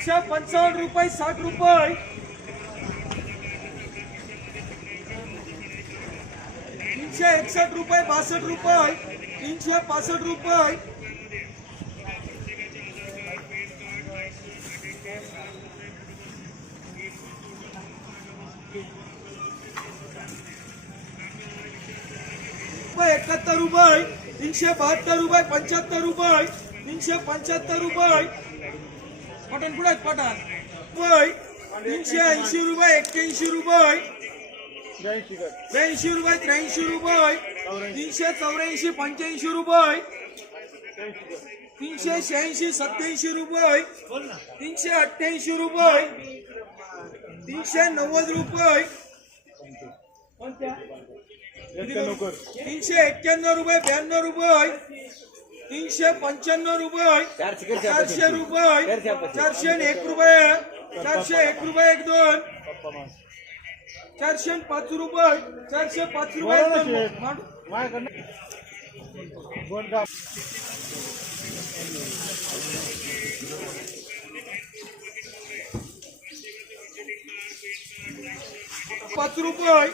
तीनशे पंचावन्न रुपये साठ रुपये. तीनशे एकसष्ट रुपये बासष्ट रुपये. तीनशे पासष्ट रुपये एकाहत्तर रुपये तीनशे बहात्तर रुपये पंच्याहत्तर रुपये तीनशे पंच्याहत्तर रुपये. पटन कुठे आहेत? पटन. रुपये तीनशे ऐंशी रुपये एक्क्याऐंशी रुपये. ब्याऐंशी रुपये त्र्याऐंशी रुपये. तीनशे चौऱ्याऐंशी पंच्याऐंशी रुपये. तीनशे शहाऐंशी सत्याऐंशी रुपये. तीनशे अठ्ठ्याऐंशी रुपये. तीनशे नव्वद रुपये? तीनशे एक्क्याण्णव रुपये ब्याण्णव रुपये. तीनशे पंच्याण्णव रुपये चारशे रुपये चारशे एक रुपये चारशे एक रुपये एक दोन. चारशे पाच रुपये चारशे पाच रुपये. पाच रुपये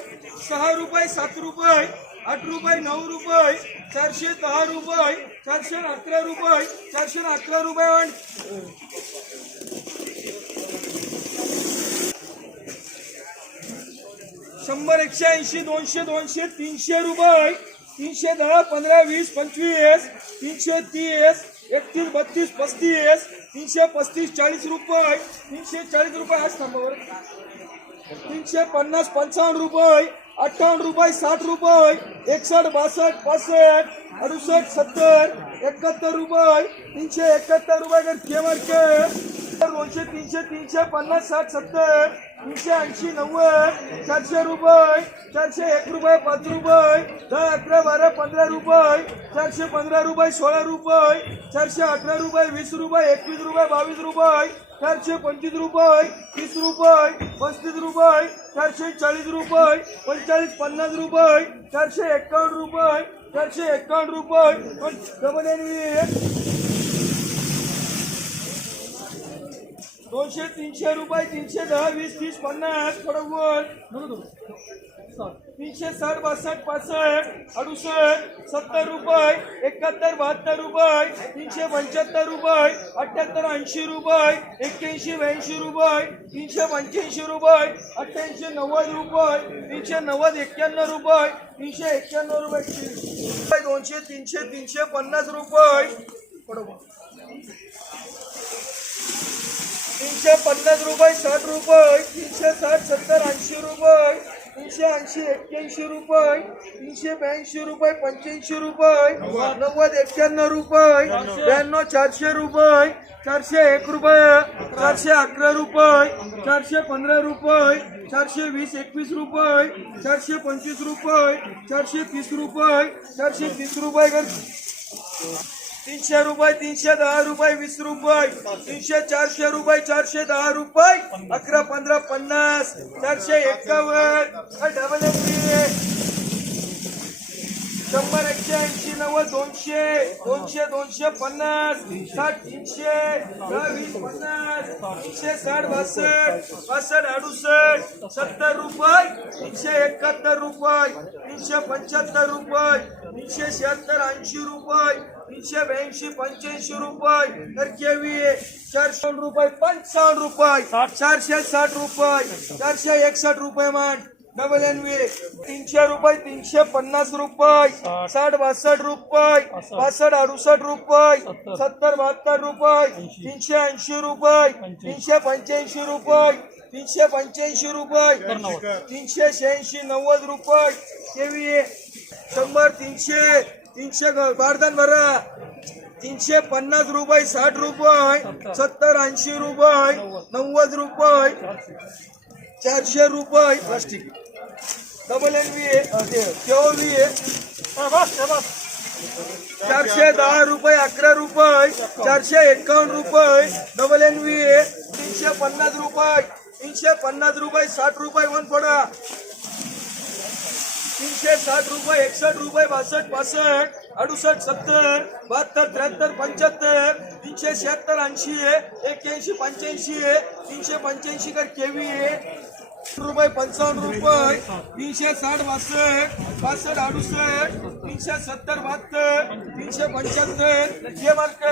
सहा रुपये सात रुपये आठ रुपये नऊ रुपये चारशे दहा रुपये चारशे अकरा रुपये चारशे अकरा रुपये आणि शंभर एकशे ऐंशी दोनशे दोनशे तीनशे रुपये तीनशे दहा पंधरा वीस पंचवीस तीनशे तीस एकतीस बत्तीस पस्तीस तीनशे पस्तीस चाळीस रुपये तीनशे चाळीस रुपये आज थांबावर तीनशे पन्नास पंचावन्न रुपये अठ्ठावन्न रुपये साठ रुपये एकसष्ट बासष्ट पासष्ट अडुसष्ट सत्तर एकाहत्तर रुपये तीनशे एकाहत्तर रुपये केवळ के दोनशे तीनशे तीनशे पन्नास साठ सत्तर तीनशे ऐंशी नव्वद चारशे रुपये चारशे एक रुपये पाच रुपये दहा अकरा बारा पंधरा रुपये चारशे पंधरा रुपये सोळा रुपये चारशे अठरा रुपये वीस रुपये एकवीस रुपये बावीस रुपये चारशे पंचवीस रुपये तीस रुपये पस्तीस रुपये चारशे चाळीस रुपये पंचेचाळीस पन्नास रुपये चारशे एक्कावन्न रुपये चारशे एक्कावन्न रुपये डबल दोनशे तीनशे रुपये तीनशे दहा वीस तीस पन्नास बरोबर तीनशे साठ बासष्ट पासष्ट अडुसष्ट सत्तर रुपये एकाहत्तर बहात्तर रुपये तीनशे पंच्याहत्तर रुपये अठ्ठ्याहत्तर ऐंशी रुपये एक्क्याऐंशी ब्याऐंशी रुपये तीनशे पंच्याऐंशी रुपये अठ्ठ्याऐंशी नव्वद रुपये तीनशे नव्वद एक्क्याण्णव रुपये तीनशे एक्क्याण्णव रुपये दोनशे तीनशे तीनशे पन्नास रुपये. बरोबर तीनशे पन्नास रुपये साठ रुपये तीनशे साठ सत्तर ऐंशी रुपये. तीनशे ऐंशी एक्क्याऐंशी रुपये तीनशे ब्याऐंशी रुपये पंच्याऐंशी रुपये नव्वद एक्क्याण्णव रुपये ब्याण्णव चारशे रुपये चारशे एक रुपये चारशे अकरा रुपये चारशे पंधरा रुपये चारशे वीस एकवीस रुपये चारशे पंचवीस रुपये चारशे तीस रुपये चारशे तीस रुपये तीनशे रुपये तीनशे दहा रुपये वीस रुपये. तीनशे चारशे रुपये चारशे दहा रुपये. अकरा पंधरा पन्नास चारशे एक्कावन्न डबल शंभर एकशे ऐंशी नव्वद दोनशे दोनशे दोनशे पन्नास साठ तीनशे दहा वीस पन्नास तीनशे साठ बासष्ट बासष्ट अडुसष्ट सत्तर रुपये तीनशे एकाहत्तर रुपये तीनशे पंच्याहत्तर रुपये तीनशे शहात्तर ऐंशी रुपये तीनशे ब्याऐंशी पंच्याऐंशी रुपये. तर केवी चारशे रुपये पंचावन्न रुपये चारशे साठ रुपये चारशे एकसष्ट रुपये मान. डबल एन व्ही तीनशे रुपये तीनशे पन्नास रुपये. साठ. बासष्ट रुपये. बासष्ट. अडुसष्ट रुपये. सत्तर. बहात्तर रुपये. तीनशे ऐंशी रुपये. तीनशे पंच्याऐंशी रुपये. तीनशे पंच्याऐंशी रुपये. तीनशे शहाऐंशी नव्वद रुपये. केवी शंभर तीनशे. तीनशे बारदान भरा. तीनशे पन्नास रुपये साठ रुपये. सत्तर. ऐंशी रुपये. नव्वद. रुपये. चारशे रुपये. Plastic. Double N V V चारशे दहा रुपये अकरा रुपये चारशे एकावन्न रुपये डबल एन व्ही तीनशे पन्नास रुपये तीनशे पन्नास रुपये साठ रुपये वन पडा. तीनशे साठ रुपये एकसष्ट रुपये बासष्ट पासष्ट अडुसष्ट सत्तर बहात्तर त्र्याहत्तर पंच्याहत्तर तीनशे शहात्तर ऐंशी एक्क्याऐंशी पंच्याऐंशी तीनशे पंच्याऐंशी कर केवी रुपये पंचावन्न रुपये तीनशे साठ बासष्ट बासष्ट अडुसष्ट तीनशे सत्तर बहात्तर तीनशे पंच्याहत्तर हे मार्क.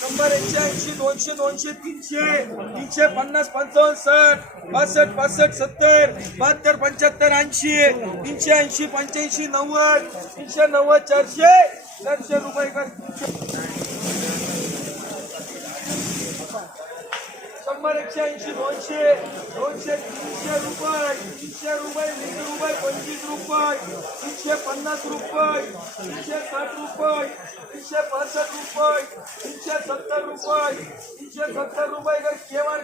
शंभर एकशे ऐंशी दोनशे दोनशे तीनशे तीनशे पन्नास पंचावन्न साठ बासष्ट पासष्ट सत्तर बहात्तर पंच्याहत्तर ऐंशी तीनशे ऐंशी पंच्याऐंशी नव्वद तीनशे नव्वद चारशे चारशे रुपये कर शंभर एकशे ऐंशी दोनशे दोनशे तीनशे रुपये तीनशे रुपये वीस रुपये पंचवीस रुपये तीनशे पन्नास रुपये तीनशे साठ रुपये तीनशे पासष्ट रुपये तीनशे सत्तर रुपये तीनशे सत्तर रुपये का केवार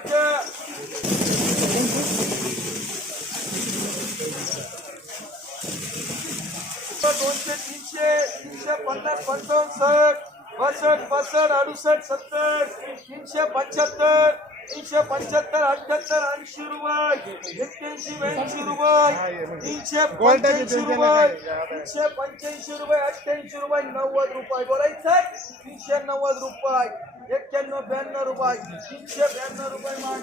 दोनशे तीनशे तीनशे पन्नास पंचावन्न साठ बासष्ट पासष्ट अडुसष्ट सत्तर तीनशे पंच्याहत्तर तीनशे पंच्याहत्तर अठ्याहत्तर ऐंशी रुपये. एक्क्याऐंशी ब्याऐंशी रुपये. तीनशे पंच्याऐंशी रुपये. तीनशे पंच्याऐंशी रुपये अठ्ठ्याऐंशी रुपये नव्वद रुपये. बोलायचं तीनशे नव्वद रुपये. एक्क्याण्णव ब्याण्णव रुपये. तीनशे ब्याण्णव रुपये माग